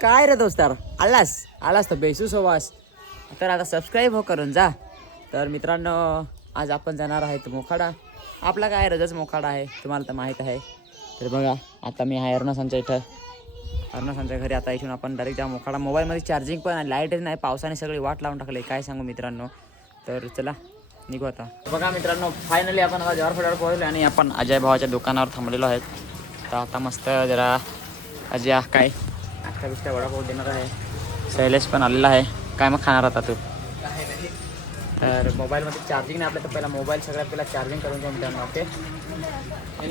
काय रे दोस्तार आलास? आलास तर बेसूस होवास. तर आता सबस्क्राईब हो करून जा. तर मित्रांनो आज आपण जाणार आहेत मोखाडा. आपला काय रजच मोखाडा आहे तुम्हाला तर माहीत आहे. तर बघा आता मी आहे अरुणासांच्या इथं. अरुणासांच्या घरी आता इथून आपण डायरेक्ट जा मोखाडा. मोबाईलमध्ये चार्जिंग पण आहे लाईटच नाही पावसाने सगळी वाट लावून टाकले. काय सांगू मित्रांनो? तर चला निघू आता. बघा मित्रांनो फायनली आपण आता जवारफड्यावर पोहोचलो आणि आपण अजय भावाच्या दुकानावर थांबलेलो आहेत. तर आता मस्त जरा अजय काय आत्ता बिस्टा वडापाव देणार आहे. शैलेश पण आलेला आहे. काय मग खाणार आता तू? तर मोबाईलमध्ये चार्जिंग नाही आपल्या तर पहिला मोबाईल सगळ्यात पहिला चार्जिंग करून घेऊन मित्रांनो ओके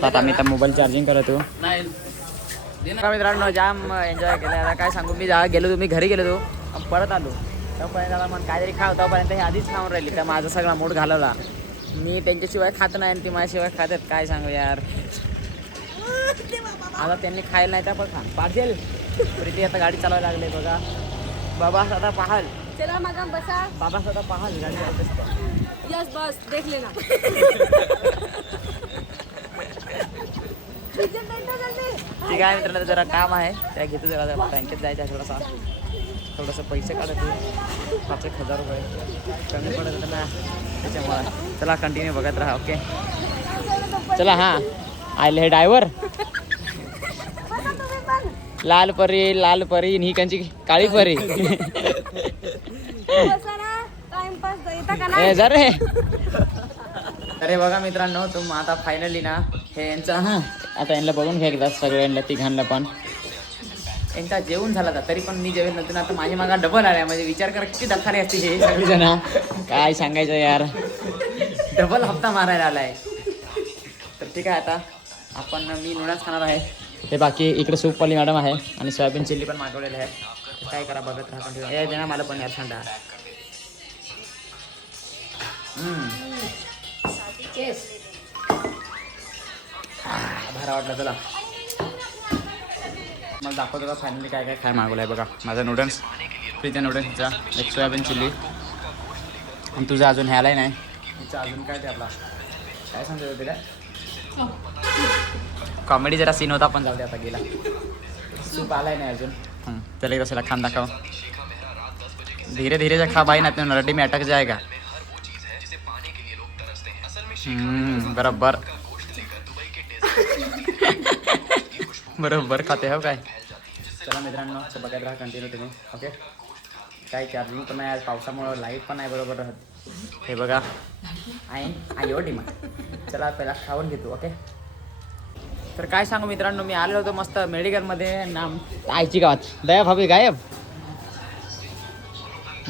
आता आम्ही तर मोबाईल चार्जिंग करतो. मित्रांनो जाम एन्जॉय केला. आता काय सांगू मी जा गेलो तुम्ही घरी गेलो तो परत आलो. तोपर्यंत आला मग काहीतरी खाव तोपर्यंत हे आधीच खाऊन राहिली. तर माझा सगळा मूड घालवला. मी त्यांच्याशिवाय खात नाही आणि ती माझ्याशिवाय खातात. काय सांगू यार. आता त्यांनी खायला नाही तर पण खा पार्सेल. प्रीती आता गाडी चालवायला लागले बघा. बाबा आता पाहाल. चला मग बसा. बाबा स्वतः पाहाल गाडी असते. यस बस. देख लेना. ठीक आहे मित्रांनो जरा काम आहे. त्या घेतो जरा बँकेत जायचं आहे थोडासा. थोडंसं पैसे काढतो पाच एक हजार रुपये कमी पडत ना त्याच्यामुळे चला कंटिन्यू बघत राहा ओके चला हां. आले हे ड्रायव्हर लाल परी लाल परी आणि ही कंची काळी परी. रे. अरे बघा मित्रांनो तुम आता फायनली ना हे यांचा हां आता यांना बघून घ्या एकदा सगळ्यांना तिघांना पण. यांचा जेवण झाला होता तरी पण मी जेवेल नव्हतं ना आता माझ्या मागा डबल आल्या म्हणजे विचार करा किती दखाने असते हे. सगळेजण काय सांगायचं यार. डबल हप्ता मारायला आलाय. तर ठीक आहे आता आपण मी नुडाच खाणार आहे. हे बाकी इकडे सूपवाली मॅडम आहे आणि सोयाबीन चिल्ली पण मागवलेलं आहे. काय करा बघत राहा continue. ए मला पण यार थंडा भारा वाटला चला मग दाखवतो का फायनली काय काय काय मागवलं आहे बघा. माझा नूडल्स प्रीत्या नूडल्सचा एक सोयाबीन चिल्ली. आणि तुझं अजून ह्यालाही नाही. हिचं अजून काय ते आपला? काय सांगतो तिला? कॉमेडी जरा सीन होता पण जाऊ दे आता गेला. सूप आलाय नाही अजून. त्याला एक खान दाखव धीरे धीरे जर खा भाई ना तो नरडी में अटक जाएगा बरोबर. बरोबर खाते हो काय? चला मित्रांनो बघत राहा कंटिन्यू तुम्ही ओके काय चार्जिंग पण नाही आज पावसामुळं लाइट पण नाही बरोबर राहत. हे बघा. आहे आई हो डिमांड चला पहिला खाऊन घेतो ओके तर काय सांगू मित्रांनो मी आलेलो होतो मस्त मेडिकलमध्ये नाम आईची गावात. दया भाभी गायब?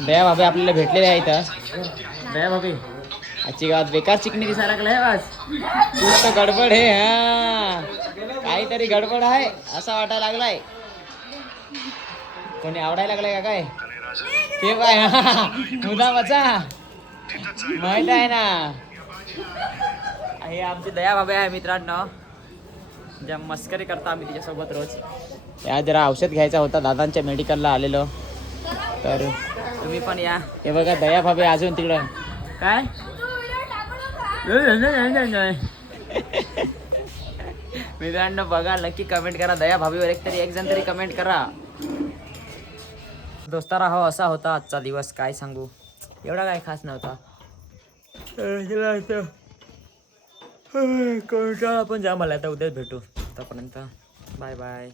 दया भाभी आपल्याला भेटलेले आहे इथं. दया भाभी आजची गावात बेकार चिकनी दिसायला लागलाय आज. नुसतं गडबड हे हा. काहीतरी गडबड आहे असा वाटायला लागलाय. कोणी आवडायला लागलाय का काय? ते बाय मुदा मचा माहीत आहे ना. हे आमची दया बाबा आहे मित्रांनो. ज्या मस्करी करता आम्ही तिच्यासोबत रोज. या जरा औषध घ्यायचा होता दादांच्या मेडिकलला आलेलो. तर तुम्ही पण या. हे बघा दया भाभी अजून तिकडं. काय? मित्रांनो बघा नक्की कमेंट करा. दया भाभीवर एक तरी एक जण तरी कमेंट करा. दोस्तारा हो असा होता आजचा दिवस. काय सांगू? एवढा काय खास नव्हता. कंटाळा पण जा मला आता उद्याच भेटू. तोपर्यंत बाय बाय.